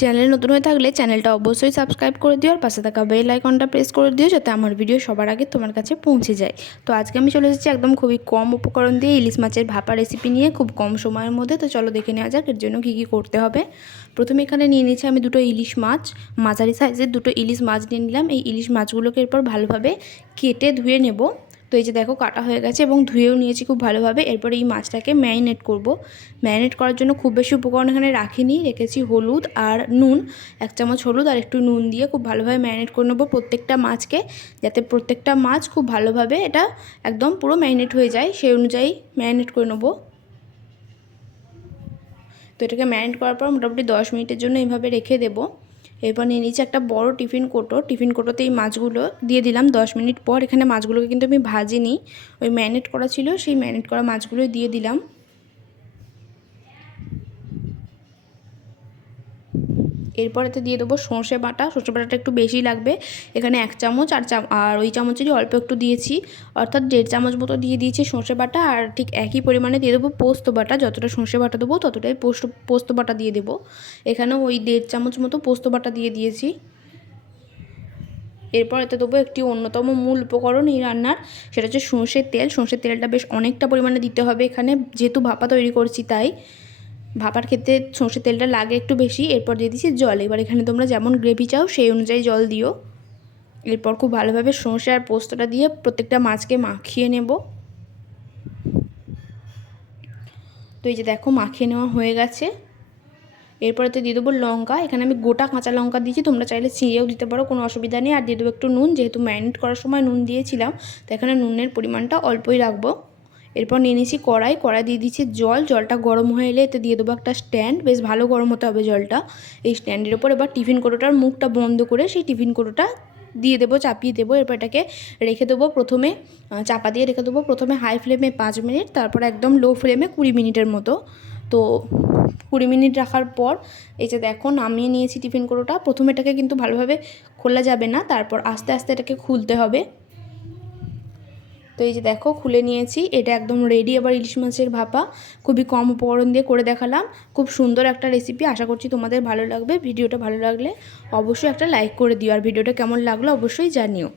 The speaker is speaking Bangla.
চ্যানেলে নতুন হয়ে থাকলে চ্যানেলটা অবশ্যই সাবস্ক্রাইব করে দিও আর পাশে থাকা বেল আইকনটা প্রেস করে দিও যাতে আমার ভিডিও সবার আগে তোমার কাছে পৌঁছে যায়। তো আজকে আমি চলে এসেছি একদম খুবই কম উপকরণ দিয়ে ইলিশ মাছের ভাপা রেসিপি নিয়ে খুব কম সময়ের মধ্যে। তো চলো দেখে নেওয়া যাক এর জন্য কী কী করতে হবে। প্রথমে এখানে নিয়ে নিয়েছি আমি দুটো ইলিশ মাছ, মাঝারি সাইজের দুটো ইলিশ মাছ নিয়ে নিলাম। এই ইলিশ মাছগুলোকে এরপর ভালোভাবে কেটে ধুয়ে নেব। তো এই যে দেখো কাটা হয়ে গেছে এবং ধুয়েও নিয়েছি খুব ভালোভাবে। এরপরে এই মাছটাকে ম্যারিনেট করব। ম্যারিনেট করার জন্য খুব বেশি উপকরণ এখানে রাখিনি। রেখেছি হলুদ আর নুন, এক চামচ হলুদ আর একটু নুন দিয়ে খুব ভালোভাবে ম্যারিনেট করে নেব প্রত্যেকটা মাছকে, যাতে প্রত্যেকটা মাছ খুব ভালোভাবে এটা একদম পুরো ম্যারিনেট হয়ে যায়। সেই অনুযায়ী ম্যারিনেট করে নেব। তো এটাকে ম্যারিনেট করার পর মোটামুটি দশ মিনিটের জন্য এইভাবে রেখে দেবো। এরপর নিয়ে নিচ্ছি একটা বড় টিফিন কোটো। টিফিন কোটোতে এই মাছগুলো দিয়ে দিলাম দশ মিনিট পর। এখানে মাছগুলোকে কিন্তু আমি ভাজিনি। ওই ম্যারিনেট করা ছিল, সেই ম্যারিনেট করা মাছগুলোই দিয়ে দিলাম। এরপরেতে দিয়ে দেবো সর্ষে বাটা। সর্ষে বাটাটা একটু বেশি লাগবে। এখানে এক চামচ আর চাম আর ওই চামচেরই অল্প একটু দিয়েছি। অর্থাৎ দেড় চামচ মতো দিয়ে দিয়েছি সর্ষে বাটা। আর ঠিক একই পরিমাণে দিয়ে দেবো পোস্ত বাটা। যতটা সর্ষে বাটা দেবো, ততটাই পোস্ত পোস্ত বাটা দিয়ে দেবো। এখানেও ওই দেড় চামচ মতো পোস্ত বাটা দিয়ে দিয়েছি। এরপর এতে দেবো একটি অন্যতম মূল উপকরণ এই রান্নার। সেটা হচ্ছে সর্ষের তেল। সর্ষের তেলটা বেশ অনেকটা পরিমাণে দিতে হবে এখানে। যেহেতু ভাপা তৈরি করছি তাই। ভাপার ক্ষেত্রে সর্ষের তেলটা লাগে একটু বেশি, এরপর দিয়ে দিচ্ছি জল। এবার এখানে তোমরা যেমন গ্রেভি চাও, সেই অনুযায়ী জল দিও। এরপর খুব ভালোভাবে সর্ষে আর পোস্তটা দিয়ে প্রত্যেকটা মাছকে মাখিয়ে নেব। তো এই যে দেখো, মাখিয়ে নেওয়া হয়ে গেছে। এরপরে তো দিয়ে দেবো লঙ্কা। এখানে আমি গোটা কাঁচা লঙ্কা দিয়েছি, তোমরা চাইলে ছিঁড়েও দিতে পারো, কোনো অসুবিধা নেই। আর দিয়ে দেবো একটু নুন, যেহেতু ম্যারিনেট করার সময় নুন দিয়েছিলাম, তো এখানে নুনের পরিমাণটা অল্পই রাখব। এরপর নিয়ে নিয়েছি কড়াই কড়াই দিয়ে দিচ্ছি জল, জলটা গরম হয়ে এলে এতে দিয়ে দেবো একটা স্ট্যান্ড বেশ ভালো গরম হতে হবে জলটা। এই স্ট্যান্ডের ওপর এবার টিফিন কোটোটার মুখটা বন্ধ করে সেই টিফিন কোটোটা দিয়ে দেবো, চাপিয়ে দেবো, এরপর এটাকে রেখে দেবো প্রথমে চাপা দিয়ে রেখে দেবো প্রথমে হাই ফ্লেমে পাঁচ মিনিট, তারপর একদম লো ফ্লেমে কুড়ি মিনিটের মতো। তো কুড়ি মিনিট রাখার পর, এই যে দেখো নামিয়ে নিয়েছি টিফিন কোটোটা প্রথমে এটাকে কিন্তু ভালোভাবে খোলা যাবে না, তারপর আস্তে আস্তে এটাকে খুলতে হবে। তো এই যে দেখো, খুলে নিয়েছি। এটা একদম রেডি আবার ইলিশ মাছের ভাপা। খুবই কম উপকরণ দিয়ে করে দেখালাম। খুব সুন্দর একটা রেসিপি আশা করছি তোমাদের ভালো লাগবে। ভিডিওটা ভালো লাগলে অবশ্যই একটা লাইক করে দিও। আর ভিডিওটা কেমন লাগল অবশ্যই জানিও।